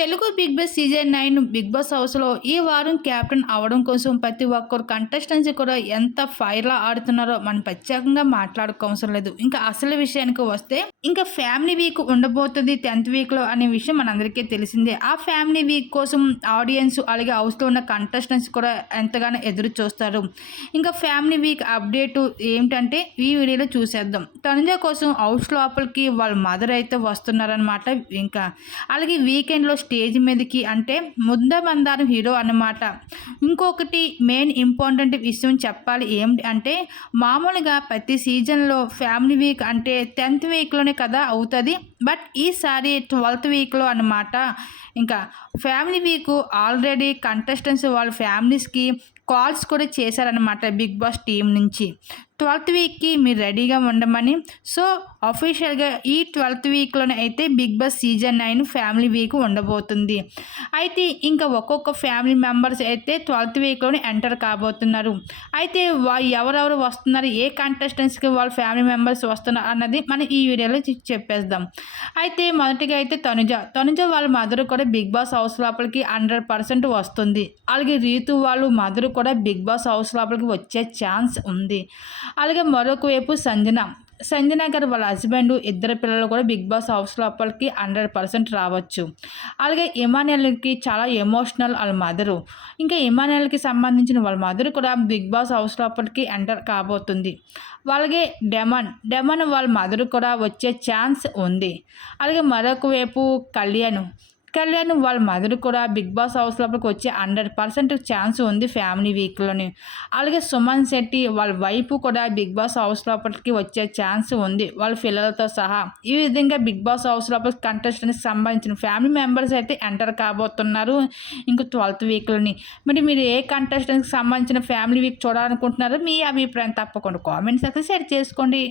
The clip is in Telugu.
Telugu Bigg Boss season nine Bigg Boss హౌస్లో ఈ వారం క్యాప్టెన్ అవడం కోసం ప్రతి ఒక్కరు కంటెస్టెన్స్ కూడా ఎంత ఫైర్లా ఆడుతున్నారో మనం ప్రత్యేకంగా మాట్లాడుకోవసరం లేదు. ఇంకా అసలు విషయానికి వస్తే ఇంకా ఫ్యామిలీ వీక్ ఉండబోతుంది టెన్త్ వీక్లో అనే విషయం మనందరికీ తెలిసిందే. ఆ ఫ్యామిలీ వీక్ కోసం ఆడియన్స్ అలాగే హౌస్లో ఉన్న కంటెస్టెంట్స్ కూడా ఎంతగానో ఎదురు చూస్తారు. ఇంకా ఫ్యామిలీ వీక్ అప్డేట్ ఏమిటంటే ఈ వీడియోలో చూసేద్దాం. తనుజ కోసం హౌస్ లోపలికి వాళ్ళ మదర్ అయితే వస్తున్నారనమాట ఇంకా అలాగే వీకెండ్లో స్టేజ్ మీదకి అంటే ముద్దమందారం హీరో అన్నమాట. ఇంకొకటి మెయిన్ ఇంపార్టెంట్ విషయం చెప్పాలి ఏమిటి అంటే మామూలుగా ప్రతి సీజన్లో ఫ్యామిలీ వీక్ అంటే టెన్త్ వీక్లోనే కదా అవుతుంది. బట్ ఈసారి ట్వెల్త్ వీక్లో అనమాట ఇంకా ఫ్యామిలీ వీక్ ఆల్రెడీ కంటెస్టెంట్స్ వాళ్ళ ఫ్యామిలీస్కి కాల్స్ కూడా చేశారనమాట బిగ్ బాస్ టీం నుంచి. ట్వెల్త్ వీక్కి మీరు రెడీగా ఉండమని. సో అఫీషియల్గా ఈ ట్వెల్త్ వీక్లోనే అయితే Bigg Boss season nine family week ఉండబోతుంది. అయితే ఇంకా ఒక్కొక్క ఫ్యామిలీ మెంబర్స్ అయితే ట్వెల్త్ వీక్లోనే ఎంటర్ కాబోతున్నారు. అయితే వా ఎవరెవరు వస్తున్నారు ఏ కంటెస్టెంట్స్కి వాళ్ళ ఫ్యామిలీ మెంబర్స్ వస్తున్నారు అన్నది మనం ఈ వీడియోలో చెప్పేద్దాం. అయితే మొదటిగా అయితే తనుజ. తనుజ వాళ్ళ మదర్ కూడా బిగ్ బాస్ హౌస్ లోపలికి హండ్రెడ్ పర్సెంట్ వస్తుంది. అలాగే రీతు వాళ్ళు మదర్ కూడా బిగ్ బాస్ హౌస్ లోపలికి వచ్చే ఛాన్స్ ఉంది. అలాగే మరొక వైపు సంజన. సంజన గారు వాళ్ళ హస్బెండ్ ఇద్దరు పిల్లలు కూడా బిగ్ బాస్ హౌస్ లోపలికి హండ్రెడ్ పర్సెంట్ రావచ్చు. అలాగే ఇమానియల్కి చాలా ఎమోషనల్ వాళ్ళ మదరు. ఇంకా ఇమానియల్కి సంబంధించిన వాళ్ళ మదర్ కూడా బిగ్ బాస్ హౌస్ లోపలికి ఎంటర్ కాబోతుంది. అలాగే డెమన్. డెమన్ వాళ్ళ మదర్ కూడా వచ్చే ఛాన్స్ ఉంది. అలాగే మరొక వైపు కళ్యాణ్. కళ్యాణ్ వాళ్ళ మదర్ కూడా బిగ్ బాస్ హౌస్ లోపలికి వచ్చే హండ్రెడ్ పర్సెంట్ ఛాన్స్ ఉంది ఫ్యామిలీ వీక్లోని. అలాగే సుమన్ శెట్టి వాళ్ళ వైపు కూడా బిగ్ బాస్ హౌస్ లోపలికి వచ్చే ఛాన్స్ ఉంది వాళ్ళ పిల్లలతో సహా. ఈ విధంగా బిగ్ బాస్ హౌస్ లోపలికి కంటెస్టెంట్కి సంబంధించిన ఫ్యామిలీ మెంబర్స్ అయితే ఎంటర్ కాబోతున్నారు ఇంక ట్వెల్త్ వీక్లోని. మరి మీరు ఏ కంటెస్టెంట్కి సంబంధించిన ఫ్యామిలీ వీక్ చూడాలనుకుంటున్నారో మీ అభిప్రాయం తప్పకుండా కామెంట్ సెక్షన్ షేర్ చేసుకోండి.